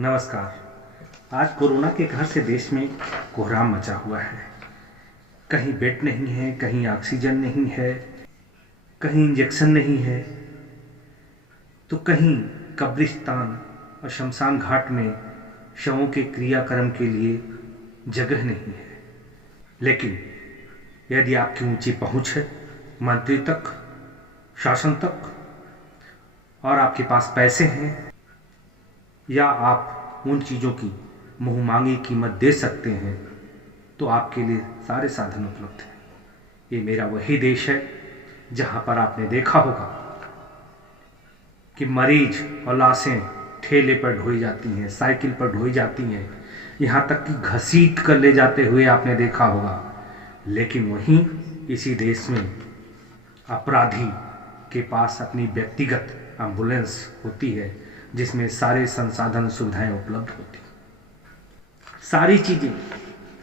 नमस्कार। आज कोरोना के कहर से देश में कोहराम मचा हुआ है। कहीं बेड नहीं है, कहीं ऑक्सीजन नहीं है, कहीं इंजेक्शन नहीं है, तो कहीं कब्रिस्तान और शमशान घाट में शवों के क्रियाक्रम के लिए जगह नहीं है। लेकिन यदि आपकी ऊंची पहुंच है मंत्री तक, शासन तक, और आपके पास पैसे हैं या आप उन चीज़ों की मुँहमांगी कीमत दे सकते हैं, तो आपके लिए सारे साधन उपलब्ध हैं। ये मेरा वही देश है जहाँ पर आपने देखा होगा कि मरीज और लाशें ठेले पर ढोई जाती हैं, साइकिल पर ढोई जाती हैं, यहाँ तक कि घसीट कर ले जाते हुए आपने देखा होगा। लेकिन वहीं इसी देश में अपराधी के पास अपनी व्यक्तिगत एम्बुलेंस होती है जिसमें सारे संसाधन सुविधाएं उपलब्ध होती। सारी चीजें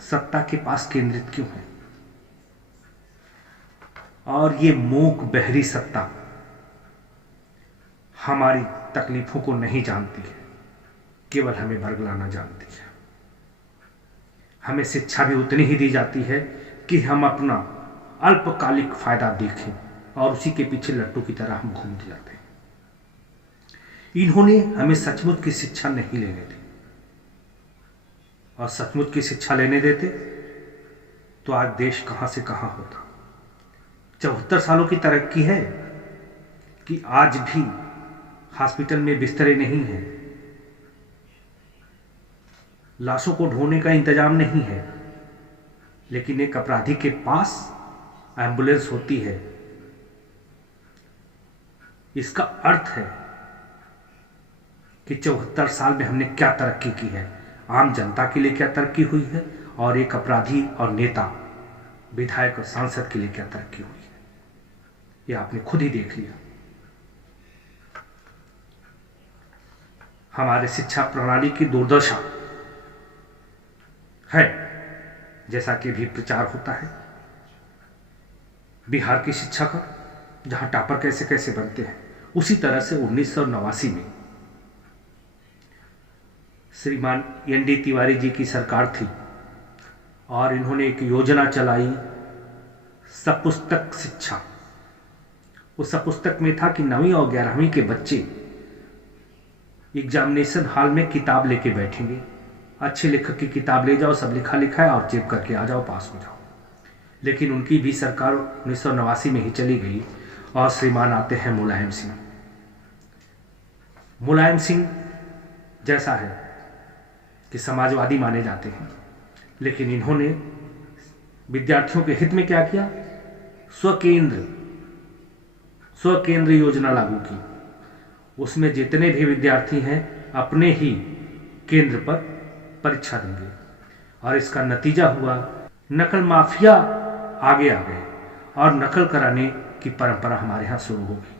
सत्ता के पास केंद्रित क्यों है? और ये मूक बहरी सत्ता हमारी तकलीफों को नहीं जानती है, केवल हमें बरगलाना जानती है। हमें शिक्षा भी उतनी ही दी जाती है कि हम अपना अल्पकालिक फायदा देखें और उसी के पीछे लट्टू की तरह हम घूमते जाते हैं। इन्होंने हमें सचमुच की शिक्षा नहीं लेने दी, और सचमुच की शिक्षा लेने देते तो आज देश कहां से कहां होता। 74 सालों की तरक्की है कि आज भी हॉस्पिटल में बिस्तरे नहीं हैं, लाशों को ढोने का इंतजाम नहीं है, लेकिन एक अपराधी के पास एम्बुलेंस होती है। इसका अर्थ है कि 74 साल में हमने क्या तरक्की की है, आम जनता के लिए क्या तरक्की हुई है, और एक अपराधी और नेता, विधायक और सांसद के लिए क्या तरक्की हुई है, ये आपने खुद ही देख लिया। हमारे शिक्षा प्रणाली की दुर्दशा है, जैसा कि भी प्रचार होता है बिहार की शिक्षा का, जहां टॉपर कैसे कैसे बनते हैं, उसी तरह से 1989 में श्रीमान ND तिवारी जी की सरकार थी और इन्होंने एक योजना चलाई, सपुस्तक शिक्षा। उस सपुस्तक में था कि 9वीं और 11वीं के बच्चे एग्जामिनेशन हॉल में किताब लेके बैठेंगे, अच्छे लेखक की किताब ले जाओ, सब लिखा लिखा है, और चेक करके आ जाओ, पास हो जाओ। लेकिन उनकी भी सरकार 1989 में ही चली गई और श्रीमान आते हैं मुलायम सिंह। मुलायम सिंह जैसा है कि समाजवादी माने जाते हैं, लेकिन इन्होंने विद्यार्थियों के हित में क्या किया? स्वकेंद्र योजना लागू की। उसमें जितने भी विद्यार्थी हैं अपने ही केंद्र पर परीक्षा देंगे, और इसका नतीजा हुआ नकल माफिया आगे आ गए और नकल कराने की परंपरा हमारे यहाँ शुरू हो गई।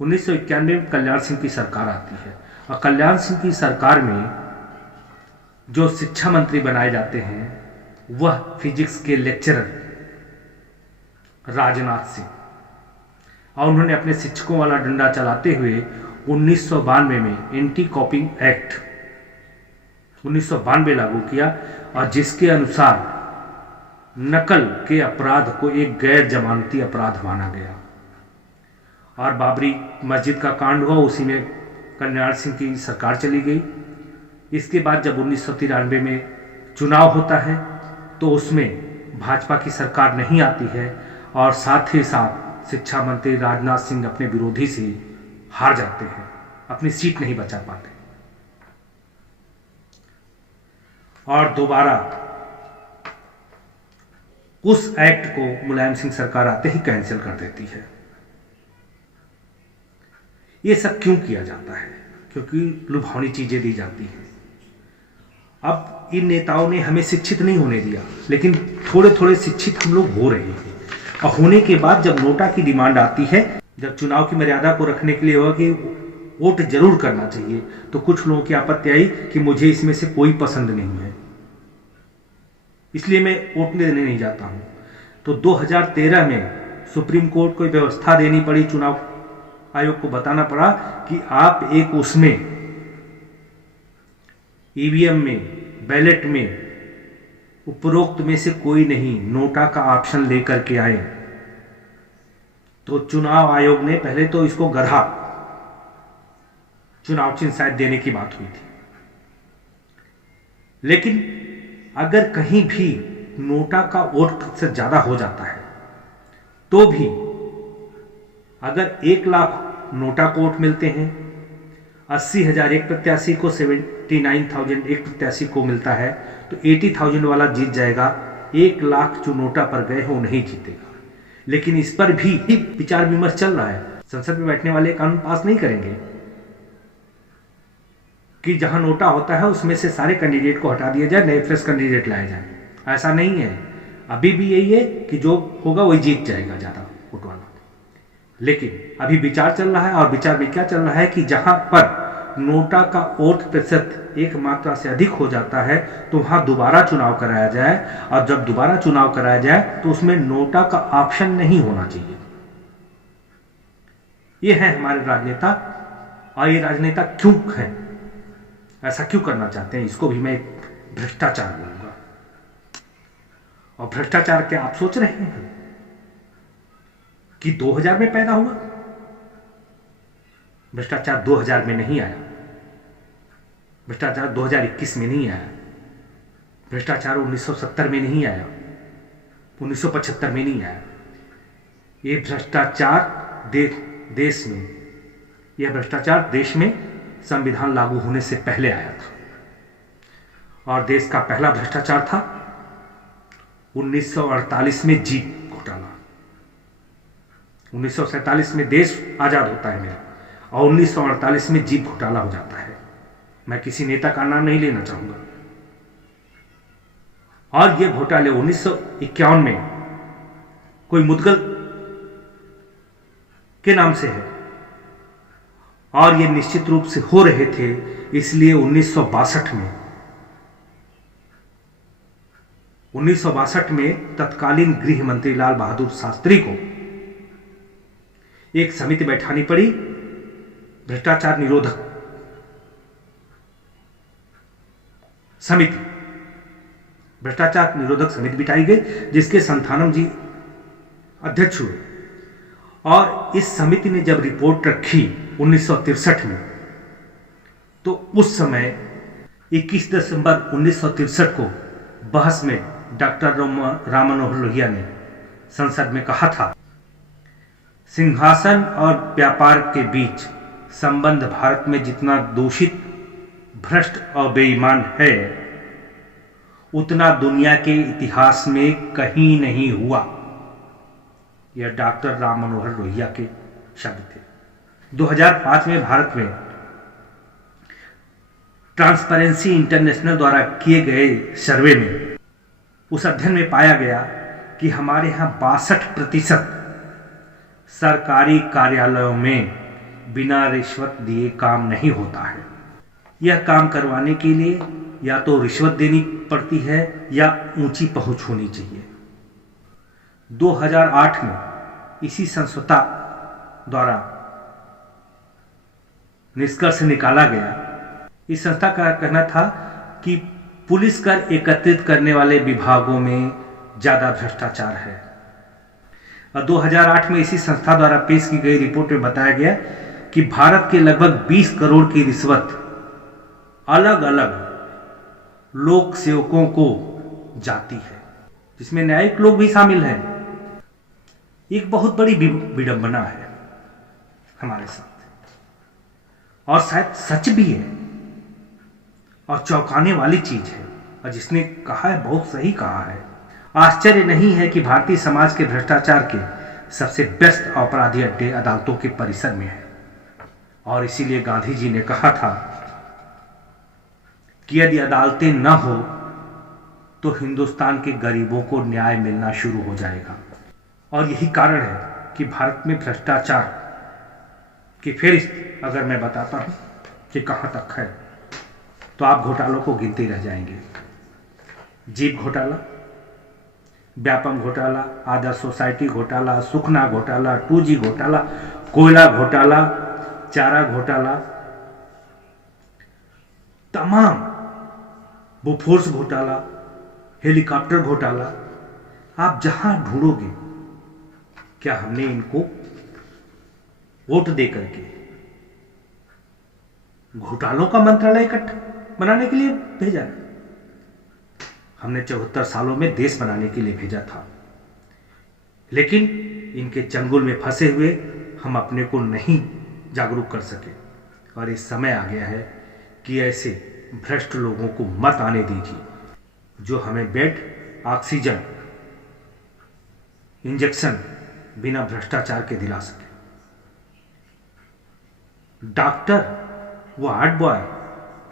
1991 में कल्याण सिंह की सरकार आती है, और कल्याण सिंह की सरकार में जो शिक्षा मंत्री बनाए जाते हैं वह फिजिक्स के लेक्चरर राजनाथ सिंह, और उन्होंने अपने शिक्षकों वाला डंडा चलाते हुए 1992 में एंटी कॉपिंग एक्ट 1992 लागू किया, और जिसके अनुसार नकल के अपराध को एक गैर जमानती अपराध माना गया। और बाबरी मस्जिद का कांड हुआ, उसी में कल्याण सिंह की सरकार चली गई। इसके बाद जब 1993 में चुनाव होता है तो उसमें भाजपा की सरकार नहीं आती है, और साथ ही साथ शिक्षा मंत्री राजनाथ सिंह अपने विरोधी से हार जाते हैं, अपनी सीट नहीं बचा पाते, और दोबारा उस एक्ट को मुलायम सिंह सरकार आते ही कैंसिल कर देती है। ये सब क्यों किया जाता है? क्योंकि लुभावनी चीजें दी जाती हैं। अब इन नेताओं ने हमें शिक्षित नहीं होने दिया, लेकिन थोड़े थोड़े शिक्षित हम लोग हो रहे हैं। और होने के बाद जब नोटा की डिमांड आती है, जब चुनाव की मर्यादा को रखने के लिए हुआ कि वोट जरूर करना चाहिए, तो कुछ लोगों की आपत्ति आई कि मुझे इसमें से कोई पसंद नहीं है, इसलिए मैं वोट देने नहीं जाता हूं। तो 2013 में सुप्रीम कोर्ट को व्यवस्था देनी पड़ी, चुनाव आयोग को बताना पड़ा कि आप एक उसमें ईवीएम में, बैलेट में उपरोक्त में से कोई नहीं नोटा का ऑप्शन लेकर के आए, तो चुनाव आयोग ने पहले तो इसको गधा चुनाव चिन्ह शायद देने की बात हुई थी। लेकिन अगर कहीं भी नोटा का वोट से ज्यादा हो जाता है तो भी अगर 1 लाख नोटा को वोट मिलते हैं, 80,000 एक प्रत्याशी को, 79,000 एक प्रत्याशी को मिलता है, तो 80,000 वाला जीत जाएगा। 1 लाख जो नोटा पर गए हैं वो नहीं जीतेगा। लेकिन इस पर भी विचार विमर्श चल रहा है। संसद में बैठने वाले कानून पास नहीं करेंगे कि जहां नोटा होता है उसमें से सारे कैंडिडेट को हटा दिया जाए, नए फ्रेश कैंडिडेट लाए जाए। ऐसा नहीं है, अभी भी यही है कि जो होगा वही जीत जाएगा ज्यादा वोट वाला। लेकिन अभी विचार चल रहा है, और विचार में क्या चल रहा है कि जहां पर नोटा का वोट प्रतिशत एक मात्रा से अधिक हो जाता है तो वहां दोबारा चुनाव कराया जाए, और जब दोबारा चुनाव कराया जाए तो उसमें नोटा का ऑप्शन नहीं होना चाहिए। ये है हमारे राजनेता, और ये राजनेता क्यों है, ऐसा क्यों करना चाहते हैं, इसको भी मैं एक भ्रष्टाचार बोलूंगा। और भ्रष्टाचार क्या आप सोच रहे हैं कि 2000 में पैदा हुआ? भ्रष्टाचार 2000 में नहीं आया, भ्रष्टाचार 2021 में नहीं आया, भ्रष्टाचार 1970 में नहीं आया, 1975 में नहीं आया। ये भ्रष्टाचार देश में, यह भ्रष्टाचार देश में संविधान लागू होने से पहले आया था। और देश का पहला भ्रष्टाचार था 1948 में जीप घोटाला। 1947 में देश आजाद होता है मेरा, और 1948 में जीप घोटाला हो जाता है। मैं किसी नेता का नाम नहीं लेना चाहूंगा। और ये घोटाले 1951 में कोई मुदगल के नाम से है, और ये निश्चित रूप से हो रहे थे। इसलिए 1962 में तत्कालीन गृह मंत्री लाल बहादुर शास्त्री को एक समिति बैठानी पड़ी, भ्रष्टाचार निरोधक समिति, भ्रष्टाचार निरोधक समिति बिठाई गई, जिसके संथानम जी अध्यक्ष हुए। और इस समिति ने जब रिपोर्ट रखी 1963 में, तो उस समय 21 दिसंबर 1963 को बहस में डॉक्टर राम मनोहर लोहिया ने संसद में कहा था, सिंहासन और व्यापार के बीच संबंध भारत में जितना दूषित, भ्रष्ट और बेईमान है, उतना दुनिया के इतिहास में कहीं नहीं हुआ। यह डॉक्टर राम मनोहर लोहिया के शब्द थे। 2005 में भारत में ट्रांसपेरेंसी इंटरनेशनल द्वारा किए गए सर्वे में, उस अध्ययन में पाया गया कि हमारे यहाँ 62% सरकारी कार्यालयों में बिना रिश्वत दिए काम नहीं होता है। यह काम करवाने के लिए या तो रिश्वत देनी पड़ती है या ऊंची पहुंच होनी चाहिए। 2008 में इसी संस्था द्वारा निष्कर्ष निकाला गया। इस संस्था का कहना था कि पुलिस कर एकत्रित करने वाले विभागों में ज्यादा भ्रष्टाचार है। और 2008 में इसी संस्था द्वारा पेश की गई रिपोर्ट में बताया गया कि भारत के लगभग 20 करोड़ की रिश्वत अलग अलग लोक सेवकों को जाती है, जिसमें न्यायिक लोग भी शामिल हैं। एक बहुत बड़ी विडंबना है हमारे साथ, और शायद सच भी है और चौंकाने वाली चीज है। और जिसने कहा है बहुत सही कहा है। आश्चर्य नहीं है कि भारतीय समाज के भ्रष्टाचार के सबसे बेस्ट अपराधी अड्डे अदालतों के परिसर में है। और इसीलिए गांधी जी ने कहा था कि यदि अदालतें न हो तो हिंदुस्तान के गरीबों को न्याय मिलना शुरू हो जाएगा। और यही कारण है कि भारत में भ्रष्टाचार की फेरिस्त अगर मैं बताता हूं कि कहां तक है, तो आप घोटालों को गिनते रह जाएंगे। जीप घोटाला, व्यापम घोटाला, आदर्श सोसाइटी घोटाला, सुखना घोटाला, 2G घोटाला, कोयला घोटाला, चारा घोटाला, तमाम बोफोर्स घोटाला, हेलीकॉप्टर घोटाला, आप जहां ढूंढोगे, क्या हमने इनको वोट दे करके घोटालों का मंत्रालय इकट्ठा बनाने के लिए भेजा? हमने 74 सालों में देश बनाने के लिए भेजा था, लेकिन इनके चंगुल में फंसे हुए हम अपने को नहीं जागरूक कर सके। और इस समय आ गया है कि ऐसे भ्रष्ट लोगों को मत आने दीजिए, जो हमें बेड, ऑक्सीजन, इंजेक्शन बिना भ्रष्टाचार के दिला सके। Doctor, ward boy,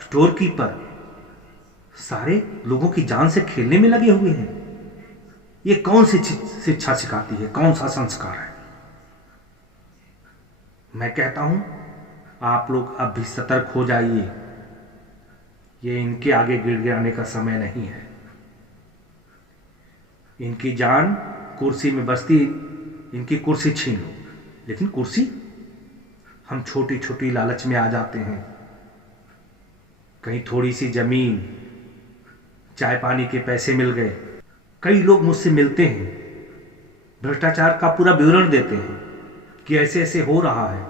store keeper, सारे लोगों की जान से खेलने में लगे हुए हैं। ये कौन सी शिक्षा सिखाती है? कौन सा संस्कार है? मैं कहता हूं, आप लोग अब भी सतर्क हो जाइए। ये इनके आगे गिड़गिड़ाने का समय नहीं है। इनकी जान कुर्सी में बसती, इनकी कुर्सी छीन लो, लेकिन कुर्सी, हम छोटी छोटी लालच में आ जाते हैं। कहीं थोड़ी सी जमीन, चाय पानी के पैसे मिल गए। कई लोग मुझसे मिलते हैं, भ्रष्टाचार का पूरा विवरण देते हैं कि ऐसे ऐसे हो रहा है,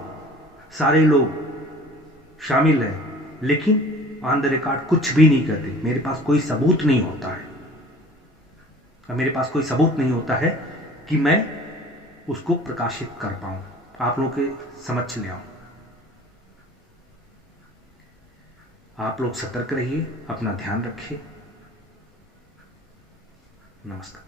सारे लोग शामिल हैं, लेकिन ऑन द रिकॉर्ड कुछ भी नहीं करते। मेरे पास कोई सबूत नहीं होता है, और मेरे पास कोई सबूत नहीं होता है कि मैं उसको प्रकाशित कर पाऊं, आप लोगों के समक्ष ले आऊं। आप लोग सतर्क रहिए, अपना ध्यान रखिए। नमस्कार।